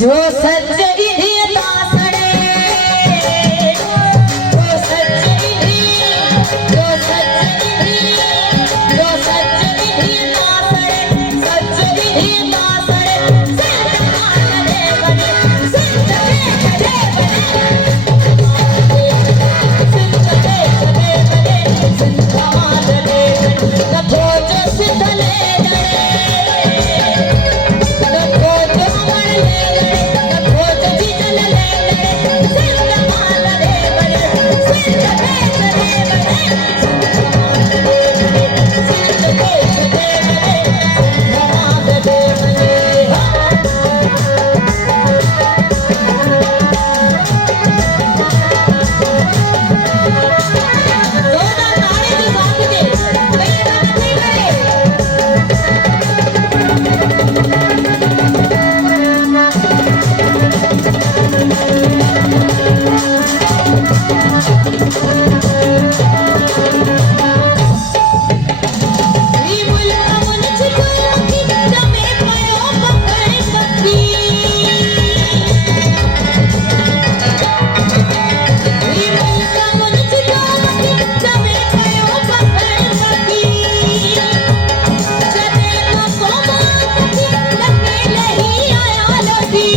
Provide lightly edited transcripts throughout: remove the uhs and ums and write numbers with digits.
जो सच इन्हीं दासड़े, जो सच इन्हीं, जो सच इन्हीं, जो सच इन्हीं दासड़े, सच इन्हीं दासड़े, सिंध मालरे बने, सिंध के बने, सिंध के बने, सिंध मालरे बने, न खोजो सिंधले जड़े, न खोजो अमर ले गए, न खोजो जिनल ले गए, सिंध मालरे बने, सिंध के बने, सिंध मालरे बने, सिंध के बने, सिंध मालरे बने। जोरदार ताली के साथ के कई गाने नहीं करे। वी मुल्क मुन चितुला की जमे पयो पकड़ सकी, वी मुल्क मुन चितुला की जमे पयो पकड़ सकी, जने को सोमा की लगे नहीं आया लगी,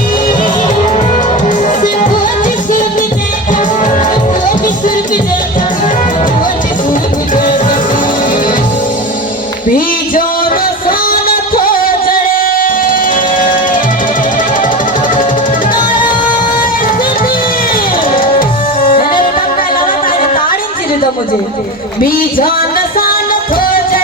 सिर्फ जिसर बिने को भी सुर बिने को भी सुर बिने बीजो नसान थो जड़े नारायण सिद्धि मैंने तब पहला ताड़ींची दिलं मुझे बीजो नसान थो जड़े